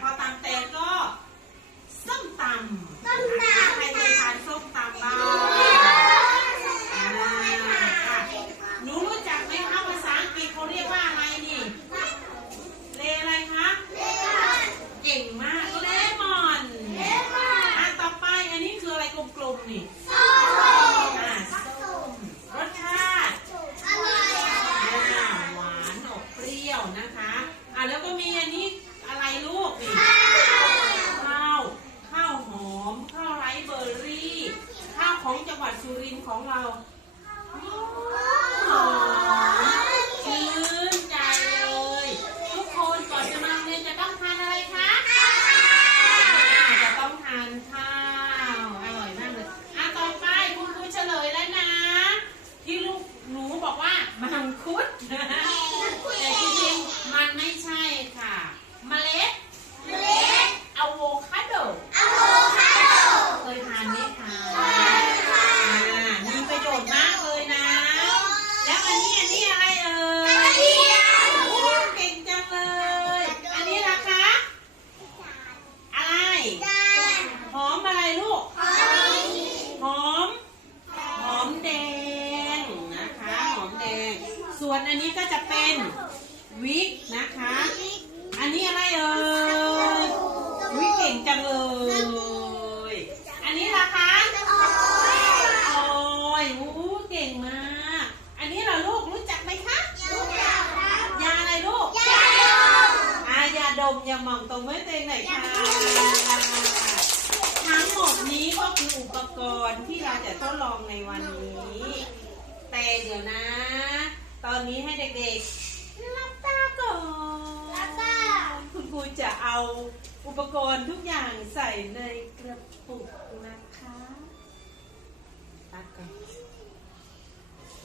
พอตำแตงก็ส้มตำต้มนะตำ ใครเคยทานส้มตำบ้างอ่าค่ะหนูรู้จักไหมคะภาษาอังกฤษเขาเรียกว่าอะไรนี่ เลอะไรคะ เก่งมากเลมอนอันต่อไปอันนี้คืออะไรกลมๆนี่อ่าส้มรสชาติอร่อยอะอ่าหวานออกเปรี้ยวนะคะ อะแล้วก็มีอันนี้อะไร ลูกนี่ข้าว ข้าวหอม ข้าวไรซ์เบอร์รี่ ข้าวของจังหวัดสุรินทร์ของเราหอมชื่นใจเลย ทุกคนก่อนจะมาโรงเรียนจะต้องทานอะไรคะจะต้องทานข้าว อร่อยมากเลยอะต่อไปคุณครูเฉลยแล้วนะ ที่ลูกหนูบอกว่ามังคุดจริงๆ มันไม่ใช่ค่ะ เมล็ดอะโวคาโดเคยทานไหมคะอ่ามีประโยชน์มากเลยนะ แล้วอันนี้อันนี้อะไรเอ่ยโอ้เก่งจังเลย อันนี้ล่ะคะ อะไร หอมอะไรลูก หอม หอมแดงนะคะ หอมแดง ส่ วนอันนี้ก็จะเป็นวิกนะคะ อันนี้อะไรเอ่ยวิเก่งจังเลย อันนี้ล่ะคะโอ้ยอู้เก่งมาก อันนี้เหรอลูกรู้จักไหมคะยาอะไรลูกอายาดมยาหม่องตรงไว้เตงไหนอยค่ะทั้งหมดนี้ก็คืออุปกรณ์ที่เราจะทดลองในวันนี้ แต่เดี๋ยวนะ ตอนนี้ให้เด็กๆรับตาก่อนคุณครูจะเอาอุปกรณ์ทุกอย่างใส่ในกระปุกนะคะตักก่อนโอเค